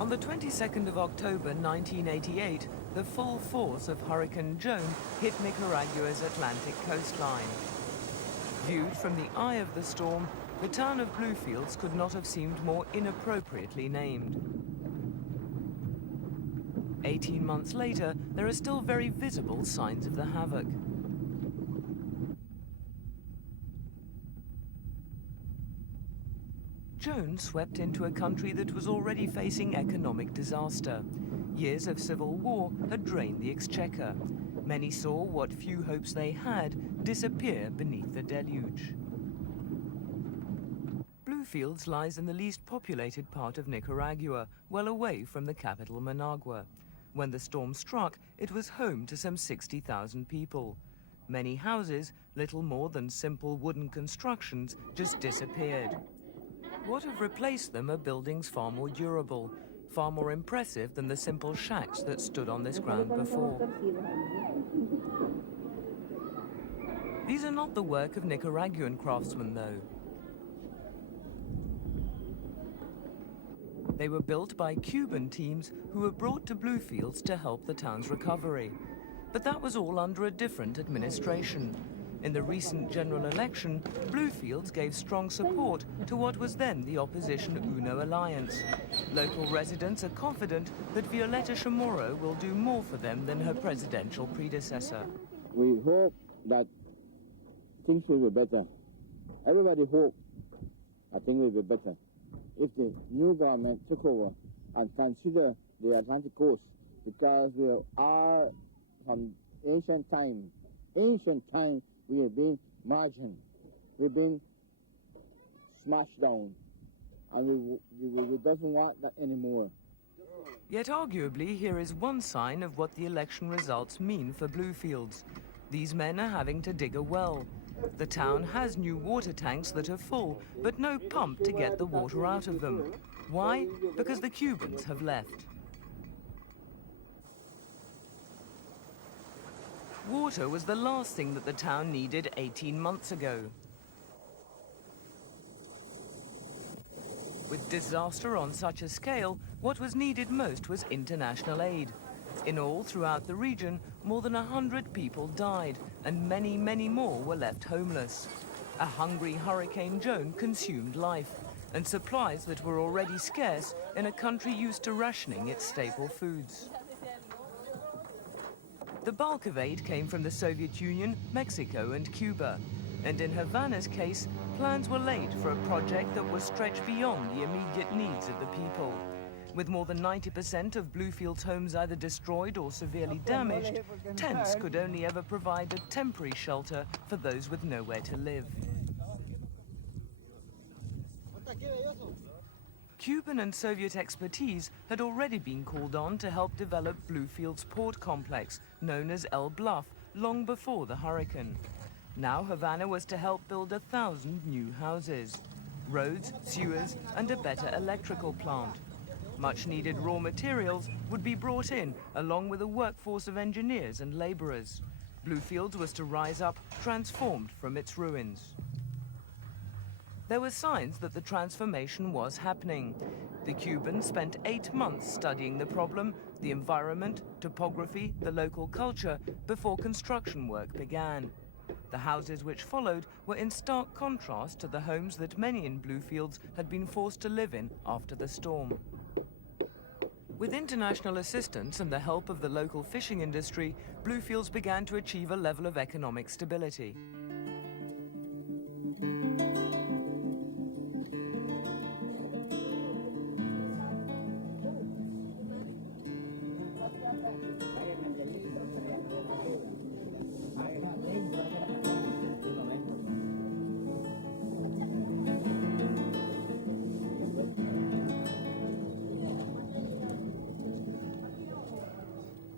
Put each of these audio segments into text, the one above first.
On the 22nd of October 1988, the full force of Hurricane Joan hit Nicaragua's Atlantic coastline. Viewed from the eye of the storm, the town of Bluefields could not have seemed more inappropriately named. 18 months later, there are still very visible signs of the havoc. Joan swept into a country that was already facing economic disaster. Years of civil war had drained the exchequer. Many saw what few hopes they had disappear beneath the deluge. Bluefields lies in the least populated part of Nicaragua, well away from the capital Managua. When the storm struck, it was home to some 60,000 people. Many houses, little more than simple wooden constructions, just disappeared. What have replaced them are buildings far more durable, far more impressive than the simple shacks that stood on this ground before. These are not the work of Nicaraguan craftsmen, though. They were built by Cuban teams who were brought to Bluefields to help the town's recovery. But that was all under a different administration. In the recent general election, Bluefields gave strong support to what was then the opposition UNO alliance. Local residents are confident that Violeta Chamorro will do more for them than her presidential predecessor. We hope that things will be better. Everybody hopes that things will be better. If the new government took over and consider the Atlantic coast, because we are from ancient time, we have been margined, we've been smashed down, and we doesn't want that anymore. Yet arguably, here is one sign of what the election results mean for Bluefields. These men are having to dig a well. The town has new water tanks that are full, but no pump to get the water out of them. Why? Because the Cubans have left. Water was the last thing that the town needed 18 months ago. With disaster on such a scale, what was needed most was international aid. In all, throughout the region, more than 100 people died, and many, many more were left homeless. A hungry Hurricane Joan consumed life, and supplies that were already scarce in a country used to rationing its staple foods. The bulk of aid came from the Soviet Union, Mexico and Cuba. And in Havana's case, plans were laid for a project that was stretched beyond the immediate needs of the people. With more than 90% of Bluefields' homes either destroyed or severely damaged, tents could only ever provide a temporary shelter for those with nowhere to live. Cuban and Soviet expertise had already been called on to help develop Bluefields' port complex, known as El Bluff, long before the hurricane. Now Havana was to help build 1,000 new houses, roads, sewers, and a better electrical plant. Much-needed raw materials would be brought in, along with a workforce of engineers and laborers. Bluefields was to rise up, transformed from its ruins. There were signs that the transformation was happening. The Cubans spent 8 months studying the problem, the environment, topography, the local culture, before construction work began. The houses which followed were in stark contrast to the homes that many in Bluefields had been forced to live in after the storm. With international assistance and the help of the local fishing industry, Bluefields began to achieve a level of economic stability.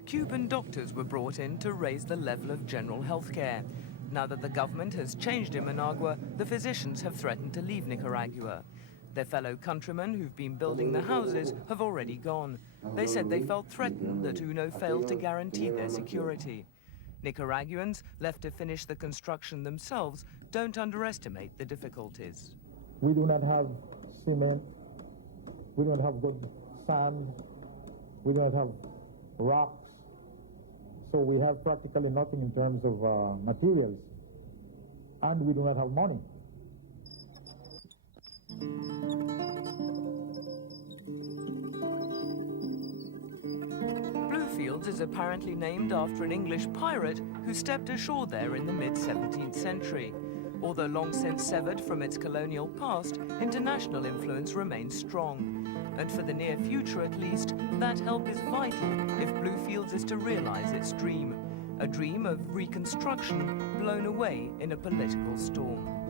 Cuban doctors were brought in to raise the level of general health care. Now that the government has changed in Managua, the physicians have threatened to leave Nicaragua. Their fellow countrymen who've been building the houses have already gone. They said they felt threatened that UNO failed to guarantee their security. Nicaraguans, left to finish the construction themselves, don't underestimate the difficulties. We do not have cement. We don't have good sand, we do not have rocks, so we have practically nothing in terms of materials, and we do not have money. Bluefields is apparently named after an English pirate who stepped ashore there in the mid-17th century. Although long since severed from its colonial past, international influence remains strong. And for the near future at least, that help is vital if Bluefields is to realize its dream. A dream of reconstruction blown away in a political storm.